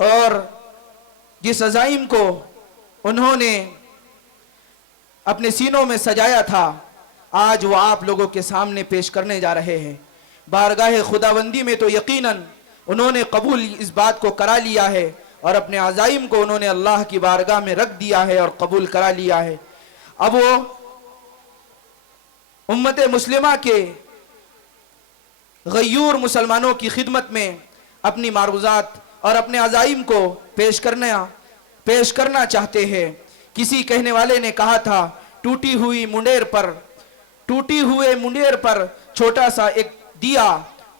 اور جس عزائم کو انہوں نے اپنے سینوں میں سجایا تھا آج وہ آپ لوگوں کے سامنے پیش کرنے جا رہے ہیں۔ بارگاہ خداوندی میں تو یقیناً انہوں نے قبول اس بات کو کرا لیا ہے اور اپنے عزائم کو انہوں نے اللہ کی بارگاہ میں رکھ دیا ہے اور قبول کرا لیا ہے۔ اب وہ امت مسلمہ کے غیور مسلمانوں کی خدمت میں اپنی معروضات اور اپنے عزائم کو پیش کرنا چاہتے ہیں۔ کسی کہنے والے نے کہا تھا ٹوٹی ہوئے منڈیر پر چھوٹا سا ایک دیا،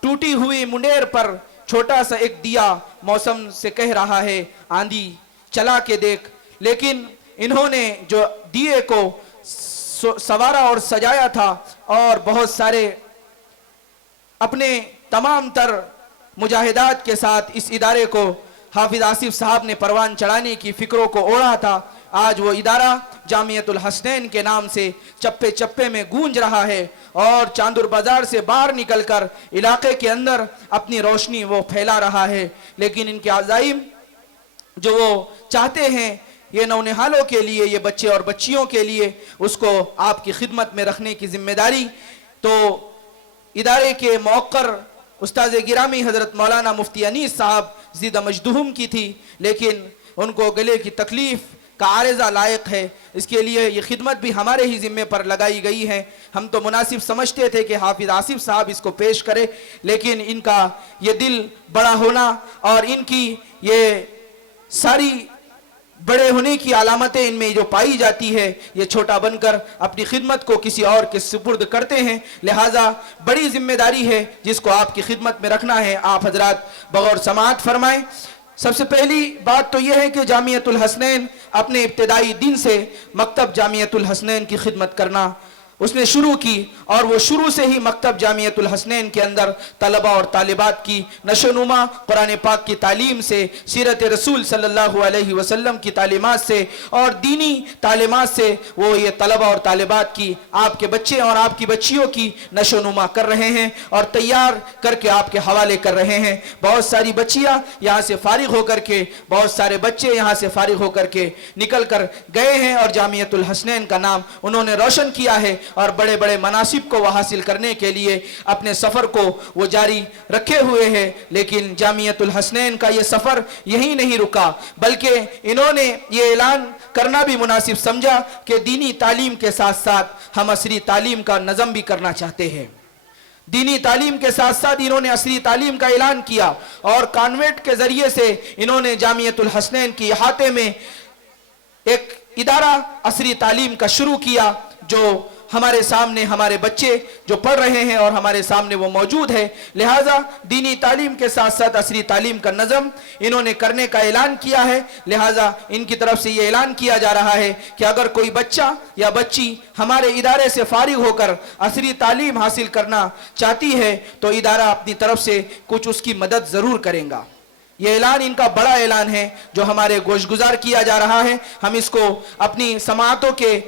ٹوٹی ہوئی منڈیر پر چھوٹا سا ایک دیا موسم سے کہہ رہا ہے آندھی چلا کے دیکھ، لیکن انہوں نے جو دیے کو سوارا اور سجایا تھا اور بہت سارے اپنے تمام تر مجاہدات کے ساتھ اس ادارے کو حافظ آصف صاحب نے پروان چڑھانے کی فکروں کو اوڑھا تھا، آج وہ ادارہ جامعۃ الحسنین کے نام سے چپے چپے میں گونج رہا ہے اور چاندر بازار سے باہر نکل کر علاقے کے اندر اپنی روشنی وہ پھیلا رہا ہے۔ لیکن ان کے عزائم جو وہ چاہتے ہیں یہ نونہالوں کے لیے، یہ بچے اور بچیوں کے لیے، اس کو آپ کی خدمت میں رکھنے کی ذمہ داری تو ادارے کے موقر استاذ گرامی حضرت مولانا مفتی انیس صاحب زیدہ مجدہم کی تھی، لیکن ان کو گلے کی تکلیف کا عارضہ لائق ہے، اس کے لیے یہ خدمت بھی ہمارے ہی ذمے پر لگائی گئی ہے۔ ہم تو مناسب سمجھتے تھے کہ حافظ آصف صاحب اس کو پیش کرے، لیکن ان کا یہ دل بڑا ہونا اور ان کی یہ ساری بڑے ہونے کی علامتیں ان میں جو پائی جاتی ہے، یہ چھوٹا بن کر اپنی خدمت کو کسی اور کے سپرد کرتے ہیں، لہٰذا بڑی ذمہ داری ہے جس کو آپ کی خدمت میں رکھنا ہے۔ آپ حضرات بغور سماعت فرمائیں۔ سب سے پہلی بات تو یہ ہے کہ جامعۃ الحسنین اپنے ابتدائی دن سے مکتب جامعۃ الحسنین کی خدمت کرنا اس نے شروع کی، اور وہ شروع سے ہی مکتب جامعۃ الحسنین کے اندر طلبہ اور طالبات کی نشو و نما قرآن پاک کی تعلیم سے، سیرت رسول صلی اللہ علیہ وسلم کی تعلیمات سے اور دینی تعلیمات سے وہ یہ طلبہ اور طالبات کی آپ کے بچے اور آپ کی بچیوں کی نشو و نما کر رہے ہیں اور تیار کر کے آپ کے حوالے کر رہے ہیں۔ بہت ساری بچیاں یہاں سے فارغ ہو کر کے، بہت سارے بچے یہاں سے فارغ ہو کر کے نکل کر گئے ہیں اور جامعۃ الحسنین کا نام انہوں نے روشن کیا ہے اور بڑے بڑے مناصب کو وہ حاصل کرنے کے لیے اپنے سفر کو وہ جاری رکھے ہوئے ہیں۔ لیکن جامعۃ الحسنین کا یہ سفر یہی نہیں رکا، بلکہ انہوں نے یہ اعلان کرنا بھی مناسب سمجھا کہ دینی تعلیم کے ساتھ ساتھ ہم عصری تعلیم کا نظم بھی کرنا چاہتے ہیں۔ دینی تعلیم کے ساتھ ساتھ انہوں نے عصری تعلیم کا اعلان کیا اور کانوینٹ کے ذریعے سے انہوں نے جامعۃ الحسنین کی احاطے میں ایک ادارہ عصری تعلیم کا شروع کیا، جو ہمارے سامنے ہمارے بچے جو پڑھ رہے ہیں اور ہمارے سامنے وہ موجود ہے۔ لہٰذا دینی تعلیم کے ساتھ ساتھ عصری تعلیم کا نظم انہوں نے کرنے کا اعلان کیا ہے، لہٰذا ان کی طرف سے یہ اعلان کیا جا رہا ہے کہ اگر کوئی بچہ یا بچی ہمارے ادارے سے فارغ ہو کر عصری تعلیم حاصل کرنا چاہتی ہے تو ادارہ اپنی طرف سے کچھ اس کی مدد ضرور کرے گا۔ یہ اعلان ان کا بڑا اعلان ہے جو ہمارے گوش گزار کیا جا رہا ہے، ہم اس کو اپنی سماعتوں کے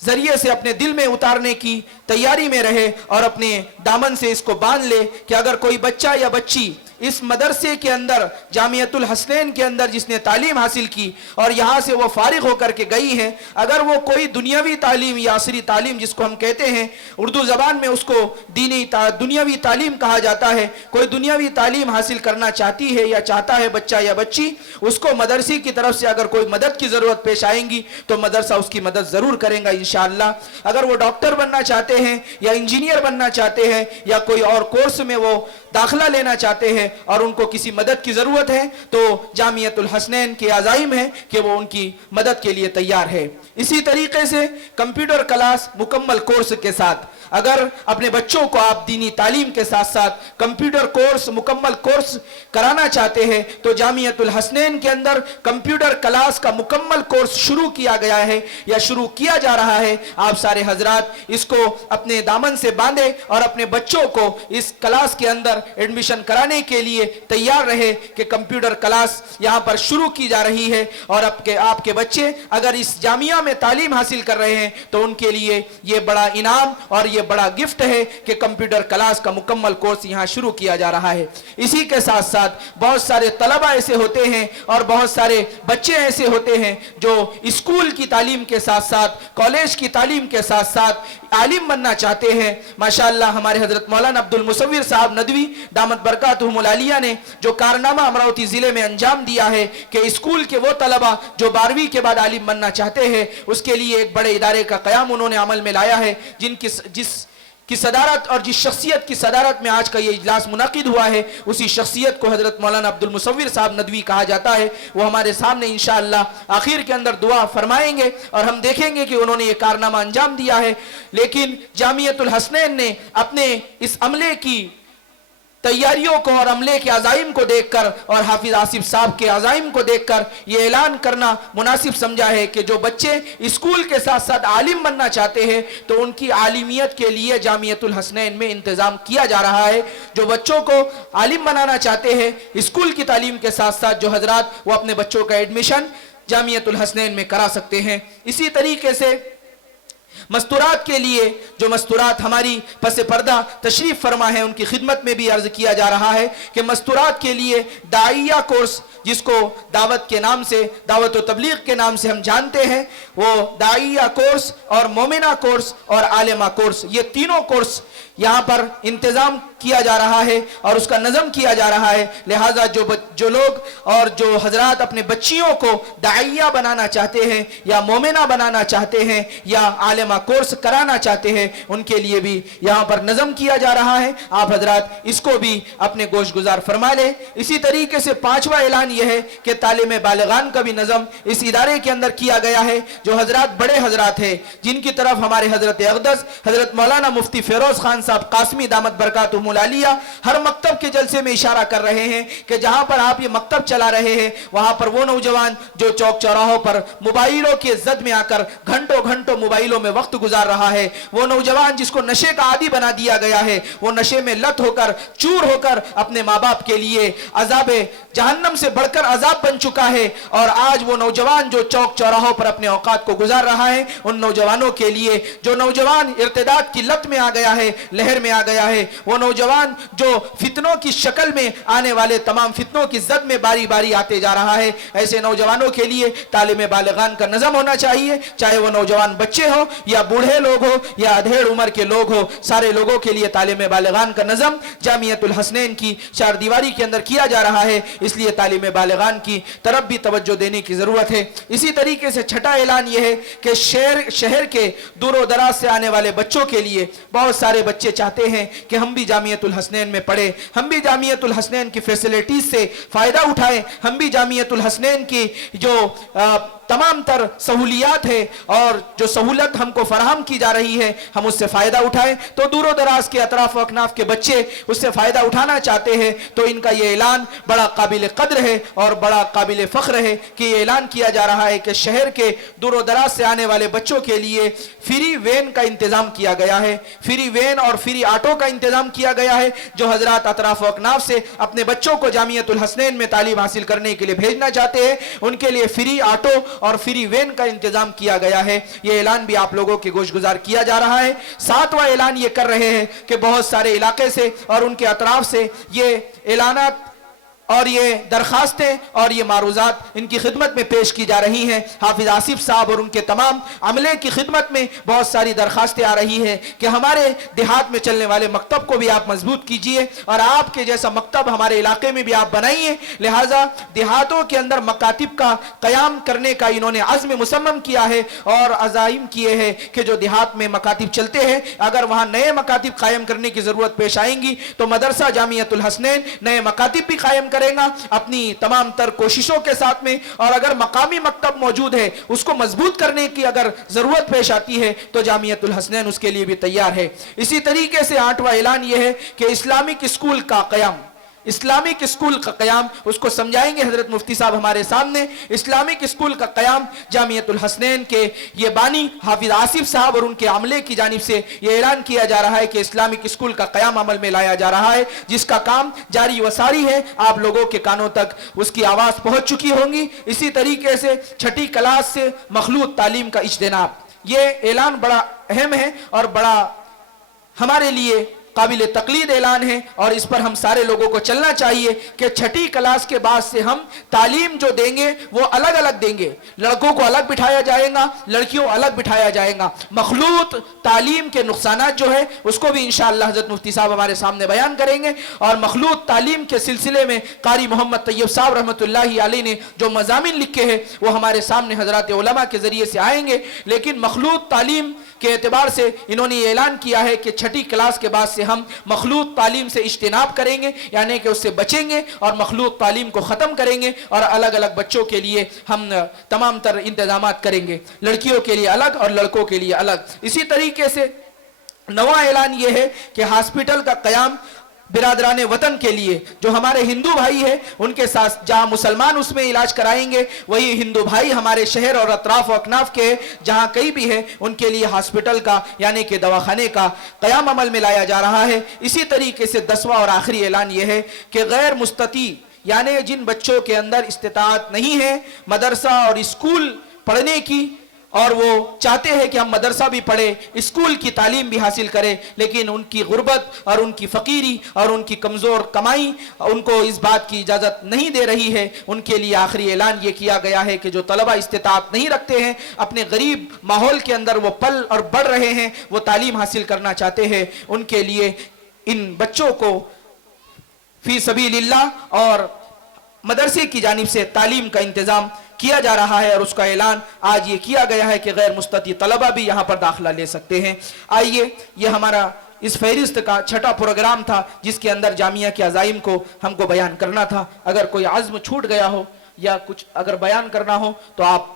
ذریعے سے اپنے دل میں اتارنے کی تیاری میں رہے اور اپنے دامن سے اس کو باندھ لے کہ اگر کوئی بچہ یا بچی اس مدرسے کے اندر جامعۃ الحسنین کے اندر جس نے تعلیم حاصل کی اور یہاں سے وہ فارغ ہو کر کے گئی ہے، اگر وہ کوئی دنیاوی تعلیم یا عصری تعلیم جس کو ہم کہتے ہیں اردو زبان میں اس کو دنیاوی تعلیم کہا جاتا ہے، کوئی دنیاوی تعلیم حاصل کرنا چاہتی ہے یا چاہتا ہے بچہ یا بچی، اس کو مدرسے کی طرف سے اگر کوئی مدد کی ضرورت پیش آئیں گی تو مدرسہ اس کی مدد ضرور کرے گا انشاءاللہ۔ اگر وہ ڈاکٹر بننا چاہتے ہیں یا انجینئر بننا چاہتے ہیں یا کوئی اور کورس میں وہ داخلہ لینا چاہتے ہیں اور ان کو کسی مدد کی ضرورت ہے تو جامعۃ الحسنین کے عزائم ہے کہ وہ ان کی مدد کے لیے تیار ہے۔ اسی طریقے سے کمپیوٹر کلاس مکمل کورس کے ساتھ اگر اپنے بچوں کو آپ دینی تعلیم کے ساتھ ساتھ کمپیوٹر کورس مکمل کورس کرانا چاہتے ہیں تو جامعۃ الحسنین کے اندر کمپیوٹر کلاس کا مکمل کورس شروع کیا گیا ہے یا شروع کیا جا رہا ہے۔ آپ سارے حضرات اس کو اپنے دامن سے باندھے اور اپنے بچوں کو اس کلاس کے اندر ایڈمیشن کرانے کے لیے تیار رہے کہ کمپیوٹر کلاس یہاں پر شروع کی جا رہی ہے اور آپ کے بچے اگر اس جامعہ میں تعلیم حاصل کر رہے ہیں تو ان کے لیے یہ بڑا انعام اور یہ लिए बड़ा गिफ्ट है कि कंप्यूटर क्लास का मुकम्मल कोर्स यहाँ शुरू किया जा रहा है। इसी के साथ साथ बहुत सारे तलबा ऐसे होते हैं और बहुत सारे बच्चे ऐसे होते हैं जो स्कूल की तालीम के साथ साथ कॉलेज की तालीम के साथ साथ आलिम बनना चाहते हैं। माशाअल्लाह हमारे हजरत मौलाना अब्दुल मुसव्विर साहब नदवी दामत बरकातुहुमुल आलिया ने जो कारनामा अमरावती जिले में अंजाम दिया है कि स्कूल के वो तलबा जो 12वीं के बाद आलिम बनना चाहते हैं उसके लिए एक बड़े इदारे का क़याम उन्होंने अमल में लाया है, जिसकी सदारत और जिस शख्सियत की सदारत में आज का ये इजलास मुनक़िद हुआ है उसी शख्सियत को हजरत मौलाना अब्दुल मुसव्विर साहब नदवी कहा जाता है। वो हमारे सामने इंशाअल्लाह आखिर के अंदर दुआ फरमाएंगे और हम देखेंगे कि उन्होंने ये कारनामा अंजाम दिया है। लेकिन जामियतुल हसनैन ने अपने इस अमले की तैयारियों को और अमले के अज़ाइम को देखकर और हाफिज आसिफ साहब के अज़ाइम को देखकर ये ऐलान करना मुनासिब समझा है कि जो बच्चे स्कूल के साथ साथ आलिम बनना चाहते हैं तो उनकी आलिमियत के लिए जामियतुल हसनैन में इंतज़ाम किया जा रहा है। जो बच्चों को आलिम बनाना चाहते हैं स्कूल की तालीम के साथ साथ जो हजरात वो अपने बच्चों का एडमिशन जामियतुल हसनैन में करा सकते हैं। इसी तरीके से मस्तूरात के लिए जो मस्तूरात हमारी पस पर्दा तशरीफ फरमा है उनकी खिदमत में भी अर्ज किया जा रहा है कि मस्तूरात के लिए दाइया कोर्स जिसको दावत के नाम से दावत व तबलीग के नाम से हम जानते हैं वो दाइया कोर्स और मोमिना कोर्स और आलिमा कोर्स ये तीनों कोर्स यहाँ पर इंतज़ाम किया जा रहा है और उसका नज़म किया जा रहा है। लिहाजा जो लोग और जो हजरात अपने बच्चियों को दाइया बनाना चाहते हैं या मोमिना बनाना चाहते हैं या आलिमा कोर्स कराना चाहते हैं उनके लिए भी यहाँ पर नज़म किया जा रहा है। आप हजरात इसको भी अपने गोश गुजार फरमा लें। इसी तरीके से पांचवा ऐलान यह है कि तालीम बालिगान का भी नज़म इस इदारे के अंदर किया गया है। जो हजरात बड़े हजरात हैं जिनकी तरफ हमारे हजरत अक़दस हजरत मौलाना मुफ्ती फिरोज खान साहब कासमी दामत बरकातुहुमुल आलिया हर मकतब के जलसे में इशारा कर रहे हैं कि जहां पर आप ये मकतब चला रहे हैं वहां पर वो नौजवान जो चौक चौराहों पर मोबाइलों के जद में आकर घंटों घंटों मोबाइलों में वक्त गुजार रहा है, वो नौजवान जिसको नशे का आदी बना दिया गया है, वो नशे में लत होकर चूर होकर अपने माँ बाप के लिए अजाबे जहन्नम से बढ़कर अजाब बन चुका है और आज वो नौजवान जो चौक चौराहों पर अपने औकात को गुजार रहा है उन नौजवानों के लिए जो नौजवान इर्तिदाद की लत में आ गया है, लहर में आ गया है, वो नौजवान जो फितनों की शक्ल में आने वाले तमाम फितनों की जद में बारी बारी आते जा रहा है, ऐसे नौजवानों के लिए तालीम बालिगान का नज़म होना चाहिए। चाहे वो नौजवान बच्चे हो या बूढ़े लोग हो या अधेड़ उम्र के लोग हो, सारे लोगों के लिए तालीम बालिगान का नज़म जामियतुल हसनैन की चार दीवारी के अंदर किया जा रहा है। इसलिए तालीम बालिगान की तरफ भी तवज्जो देने की ज़रूरत है। इसी तरीके से छठा ऐलान यह है कि शहर के दूर दराज से आने वाले बच्चों के लिए बहुत सारे बच्चे चाहते हैं कि हम भी जामियतुल हसनैन में पढ़े, हम भी जामियतुल हसनैन की फैसिलिटीज से फ़ायदा उठाएं, हम भी जामियतुल हसनैन की जो तमाम तर सहूलियात है और जो सहूलत हमको फराहम की जा रही है हम उससे फ़ायदा उठाएं। तो दूर दराज के अतराफ व अकनाफ के बच्चे उससे फ़ायदा उठाना चाहते हैं तो इनका ये ऐलान बड़ा काबिल कद्र है और बड़ा काबिल फ़ख्र है कि ये ऐलान किया जा रहा है कि शहर के दूर दराज से आने वाले बच्चों के लिए फ्री वैन का इंतज़ाम किया गया है, फ्री वैन और फ्री ऑटो का इंतज़ाम किया गया है। जो हजरात अतराफ व अकनाफ से अपने बच्चों को जामियतुल हसनैन में तालीम हासिल करने के लिए भेजना चाहते हैं उनके लिए फ्री ऑटो और फ्री वैन का इंतजाम किया गया है। यह ऐलान भी आप लोगों के गोश गुजार किया जा रहा है। सातवां ऐलान ये कर रहे हैं कि बहुत सारे इलाके से और उनके अतराफ से ये ऐलानात और ये दरखास्तें और ये मारूजात इनकी खिदमत में पेश की जा रही हैं। हाफिज आसिफ साहब और उनके तमाम अमले की खिदमत में बहुत सारी दरखास्तें आ रही हैं कि हमारे देहात में चलने वाले मकतब को भी आप मजबूत कीजिए और आपके जैसा मकतब हमारे इलाके में भी आप बनाइए। लिहाजा देहातों के अंदर मकातिब का क़याम करने का इन्होंने अज़्म मुसम्मम किया है और अज़ाइम किए हैं कि जो देहात में मकातिब चलते हैं अगर वहाँ नए मकातिब कायम करने की ज़रूरत पेश आएंगी तो मदरसा जामियतुल हसनैन नए मकातिब भी कायम करेगा अपनी तमाम तर कोशिशों के साथ में। और अगर मकामी मकतब मौजूद है उसको मजबूत करने की अगर जरूरत पेश आती है तो जामियतुल हसनैन उसके लिए भी तैयार है। इसी तरीके से आठवां ऐलान यह है कि इस्लामिक स्कूल का क़याम, इस्लामिक स्कूल का क़याम उसको समझाएंगे हजरत मुफ्ती साहब हमारे सामने। इस्लामिक स्कूल का क़याम जामियतुल हसनैन के ये बानी हाफिज आसिफ साहब और उनके अमले की जानिब से ये ऐलान किया जा रहा है कि इस्लामिक स्कूल का क़याम अमल में लाया जा रहा है, जिसका काम जारी व सारी है। आप लोगों के कानों तक उसकी आवाज़ पहुँच चुकी होंगी। इसी तरीके से छठी क्लास से मखलूत तालीम का इज्तिनाब, ये ऐलान बड़ा अहम है और बड़ा हमारे लिए काबिल तकलीद ऐलान है और इस पर हम सारे लोगों को चलना चाहिए कि छठी क्लास के बाद से हम तालीम जो देंगे वो अलग अलग देंगे। लड़कों को अलग बिठाया जाएगा, लड़कियों को अलग बिठाया जाएगा। मखलूत तालीम के नुकसानात जो है उसको भी इंशाअल्लाह हज़रत मुफ्ती साहब हमारे सामने बयान करेंगे। और मखलूत तालीम के सिलसिले में कारी मोहम्मद तैयब साहब रहमतुल्लाहि अलैह ने जो मज़ामीन लिखे हैं वो हमारे सामने हज़रात उलमा के ज़रिए से आएंगे। लेकिन मखलूत तालीम के एतबार से इन्होंने ये ऐलान किया है कि छठी क्लास के बाद से हम मखलूत तालीम से इज्तिनाब करेंगे, यानी कि उससे बचेंगे और मखलूत तालीम को ख़त्म करेंगे और अलग अलग बच्चों के लिए हम तमाम तर इंतजामात करेंगे, लड़कियों के लिए अलग और लड़कों के लिए अलग। इसी तरीके से नवा ऐलान ये है कि हॉस्पिटल का क़याम बिरादरान वतन के लिए, जो हमारे हिंदू भाई है उनके साथ जहां मुसलमान उसमें इलाज कराएंगे, वही हिंदू भाई हमारे शहर और अतराफ और अकनाफ के जहां कहीं भी है उनके लिए हॉस्पिटल का यानी कि दवाखाने का क़याम अमल में लाया जा रहा है। इसी तरीके से 10वां और आखिरी ऐलान यह है कि गैर मुस्तती यानी जिन बच्चों के अंदर इस्तिताअत नहीं है मदरसा और स्कूल पढ़ने की, और वो चाहते हैं कि हम मदरसा भी पढ़े, स्कूल की तालीम भी हासिल करें, लेकिन उनकी गुर्बत और उनकी फ़कीरी और उनकी कमज़ोर कमाई उनको इस बात की इजाज़त नहीं दे रही है। उनके लिए आखिरी ऐलान ये किया गया है कि जो तलबा इस्तिताअत नहीं रखते हैं, अपने गरीब माहौल के अंदर वो पल और बढ़ रहे हैं, वो तालीम हासिल करना चाहते हैं, उनके लिए इन बच्चों को फ़ी सबीलिल्लाह और मदरसे की जानिब से तालीम का इंतज़ाम किया जा रहा है। और उसका ऐलान आज ये किया गया है कि गैर मुस्तती तलबा भी यहाँ पर दाखिला ले सकते हैं। आइए, ये हमारा इस फहरिस्त का छठा प्रोग्राम था जिसके अंदर जामिया के अज़ाइम को हमको बयान करना था। अगर कोई आज़्म छूट गया हो या कुछ अगर बयान करना हो तो आप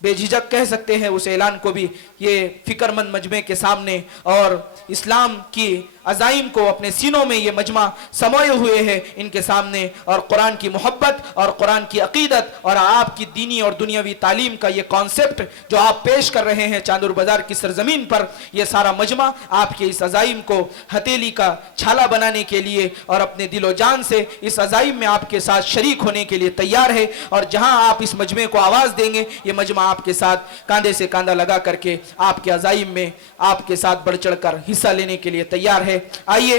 बेझिझक कह सकते हैं उस ऐलान को भी। ये फ़िक्रमंद मजमे के सामने और इस्लाम की अज़ाइम को अपने सीनों में ये मजमा समोए हुए हैं इनके सामने, और कुरान की मोहब्बत और कुरान की अकीदत और आपकी दीनी और दुनियावी तालीम का ये कॉन्सेप्ट जो आप पेश कर रहे हैं चांदूर बाजार की सरजमीन पर, ये सारा मजमा आपके इस अज़ाइम को हथेली का छाला बनाने के लिए और अपने दिलो जान से इस अज़ाइम में आपके साथ शरीक होने के लिए तैयार है। और जहां आप इस मजमे को आवाज़ देंगे ये मजमा आपके साथ कांधे से कांधा लगा करके आपके अज़ाइम में आपके साथ बढ़ चढ़ कर हिस्सा लेने के लिए तैयार है। आइए